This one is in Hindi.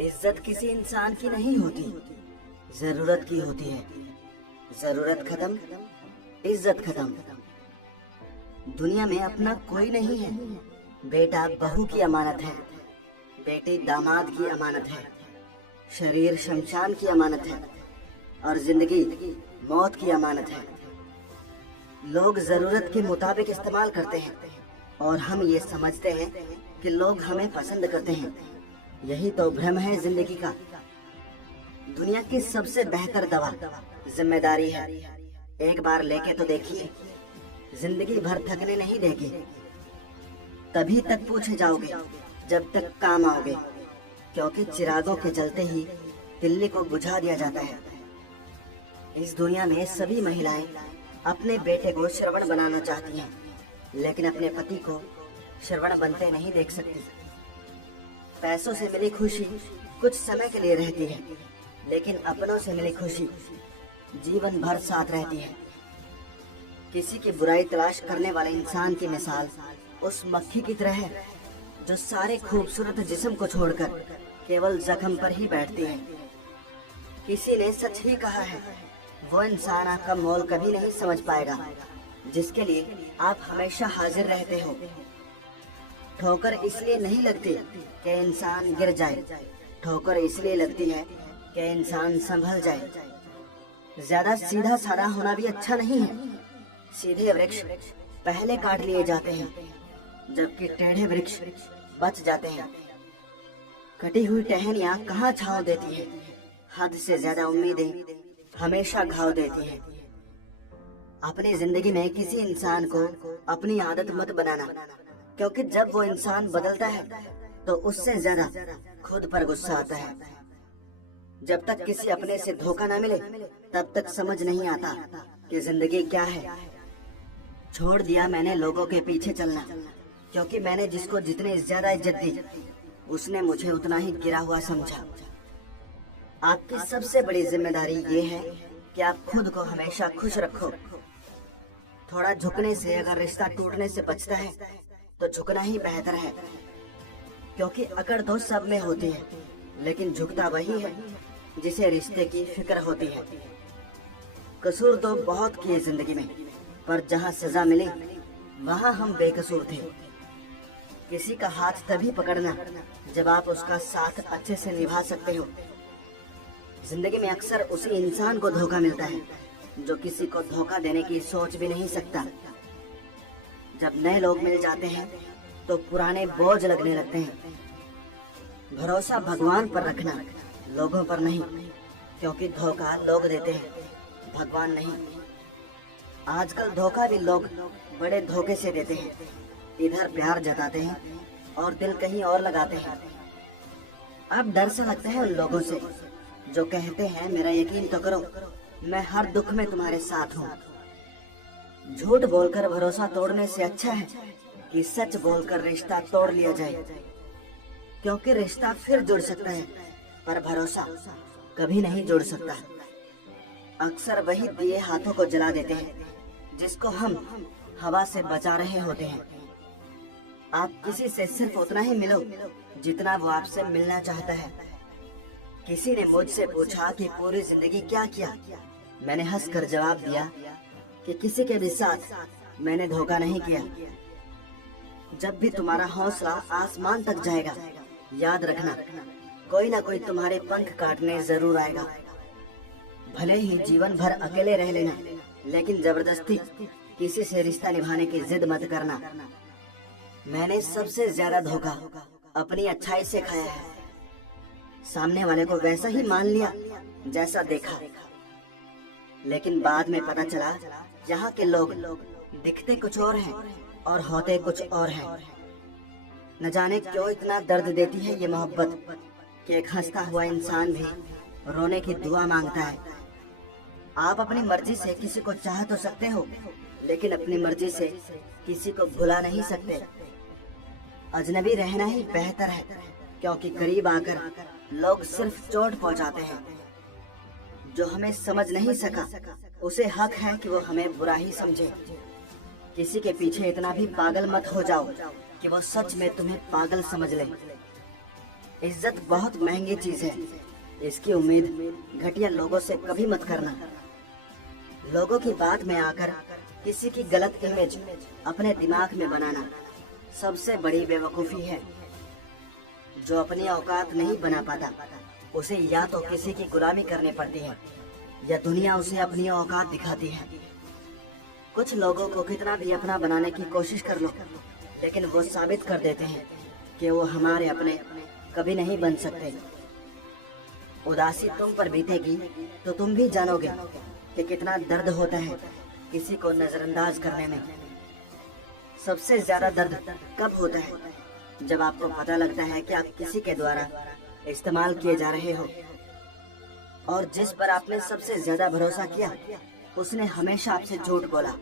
इज्जत किसी इंसान की नहीं होती, जरूरत की होती है। जरूरत खत्म, इज्जत खत्म। दुनिया में अपना कोई नहीं है। बेटा बहू की अमानत है, बेटी दामाद की अमानत है, शरीर शमशान की अमानत है और जिंदगी मौत की अमानत है। लोग जरूरत के मुताबिक इस्तेमाल करते हैं और हम ये समझते हैं कि लोग हमें पसंद करते हैं। यही तो भ्रम है जिंदगी का। दुनिया की सबसे बेहतर दवा जिम्मेदारी है। एक बार लेके तो देखिए, जिंदगी भर थकने नहीं देगी। तभी तक पूछे जाओगे जब तक काम आओगे, क्योंकि चिरागों के जलते ही तिल्ली को बुझा दिया जाता है। इस दुनिया में सभी महिलाएं अपने बेटे को श्रवण बनाना चाहती हैं, लेकिन अपने पति को श्रवण बनते नहीं देख सकती। पैसों से मिली खुशी कुछ समय के लिए रहती है, लेकिन अपनों से मिली खुशी जीवन भर साथ रहती है। किसी की बुराई तलाश करने वाले इंसान की मिसाल उस मक्खी की तरह है जो सारे खूबसूरत जिस्म को छोड़कर केवल जख्म पर ही बैठती है। किसी ने सच ही कहा है, वो इंसान आपका मोल कभी नहीं समझ पाएगा जिसके लिए आप हमेशा हाजिर रहते हो। ठोकर इसलिए नहीं लगती कि इंसान गिर जाए, ठोकर इसलिए लगती है कि इंसान संभल जाए। ज्यादा सीधा साधा होना भी अच्छा नहीं है। सीधे वृक्ष पहले काट लिए जाते हैं, जबकि टेढ़े वृक्ष बच जाते हैं। कटी हुई टहनियाँ कहाँ छांव देती है, हद से ज्यादा उम्मीदें हमेशा घाव देती हैं। अपनी जिंदगी में किसी इंसान को अपनी आदत मत बनाना, क्योंकि जब वो इंसान बदलता है तो उससे ज्यादा खुद पर गुस्सा आता है। जब तक किसी अपने से धोखा ना मिले तब तक समझ नहीं आता कि जिंदगी क्या है। छोड़ दिया मैंने लोगों के पीछे चलना, क्योंकि मैंने जिसको जितनी ज्यादा इज्जत दी उसने मुझे उतना ही गिरा हुआ समझा। आपकी सबसे बड़ी जिम्मेदारी ये है कि आप खुद को हमेशा खुश रखो। थोड़ा झुकने से अगर रिश्ता टूटने से बचता है तो झुकना ही बेहतर है, क्योंकि अकड़ तो सब में होती है, लेकिन झुकता वही है जिसे रिश्ते की फिक्र होती है। कसूर तो बहुत किए जिंदगी में, पर जहाँ सजा मिली वहाँ हम बेकसूर थे। किसी का हाथ तभी पकड़ना जब आप उसका साथ अच्छे से निभा सकते हो। जिंदगी में अक्सर उसी इंसान को धोखा मिलता है जो किसी को धोखा देने की सोच भी नहीं सकता। जब नए लोग मिल जाते हैं तो पुराने बोझ लगने लगते हैं। भरोसा भगवान पर रखना, लोगों पर नहीं, क्योंकि धोखा लोग देते हैं, भगवान नहीं। आजकल धोखा भी लोग बड़े धोखे से देते हैं। इधर प्यार जताते हैं और दिल कहीं और लगाते हैं। अब डर सा लगता है उन लोगों से जो कहते हैं मेरा यकीन तो करो, मैं हर दुख में तुम्हारे साथ हूँ। झूठ बोलकर भरोसा तोड़ने से अच्छा है कि सच बोलकर रिश्ता तोड़ लिया जाए, क्योंकि रिश्ता फिर जुड़ सकता है पर भरोसा कभी नहीं जुड़ सकता। अक्सर वही दिए हाथों को जला देते हैं जिसको हम हवा से बचा रहे होते हैं। आप किसी से सिर्फ उतना ही मिलो जितना वो आपसे मिलना चाहता है। किसी ने मुझसे पूछा कि पूरी जिंदगी क्या किया। मैंने हंसकर जवाब दिया कि किसी के भी साथ मैंने धोखा नहीं किया। जब भी तुम्हारा हौसला आसमान तक जाएगा, याद रखना कोई ना कोई तुम्हारे पंख काटने जरूर आएगा। भले ही जीवन भर अकेले रह लेना, लेकिन जबरदस्ती किसी से रिश्ता निभाने की जिद मत करना। मैंने सबसे ज्यादा धोखा अपनी अच्छाई से खाया है। सामने वाले को वैसा ही मान लिया जैसा देखा, लेकिन बाद में पता चला यहाँ के लोग दिखते कुछ और हैं और होते कुछ और हैं। न जाने क्यों इतना दर्द देती है ये मोहब्बत कि एक हंसता हुआ इंसान भी रोने की दुआ मांगता है। आप अपनी मर्जी से किसी को चाह तो सकते हो, लेकिन अपनी मर्जी से किसी को भुला नहीं सकते। अजनबी रहना ही बेहतर है, क्योंकि करीब आकर लोग सिर्फ चोट पहुंचाते हैं। जो हमें समझ नहीं सका उसे हक है कि वो हमें बुरा ही समझे। किसी के पीछे इतना भी पागल मत हो जाओ कि वो सच में तुम्हें पागल समझ ले। इज्जत बहुत महंगी चीज है। इसकी उम्मीद घटिया लोगों से कभी मत करना। लोगों की बात में आकर किसी की गलत इमेज अपने दिमाग में बनाना सबसे बड़ी बेवकूफी है। जो अपनी औकात नहीं बना पाता उसे या तो किसी की गुलामी करनी पड़ती है या दुनिया उसे अपनी औकात दिखाती है। कुछ लोगों को कितना भी अपना बनाने की कोशिश कर लो, लेकिन वो साबित कर देते हैं कि वो हमारे अपने कभी नहीं बन सकते। उदासी तुम पर बीतेगी तो तुम भी जानोगे कि कितना दर्द होता है किसी को नजरअंदाज करने में। सबसे ज्यादा दर्द कब होता है? जब आपको पता लगता है कि आप किसी के द्वारा इस्तेमाल किए जा रहे हो और जिस पर आपने सबसे ज्यादा भरोसा किया उसने हमेशा आपसे झूठ बोला।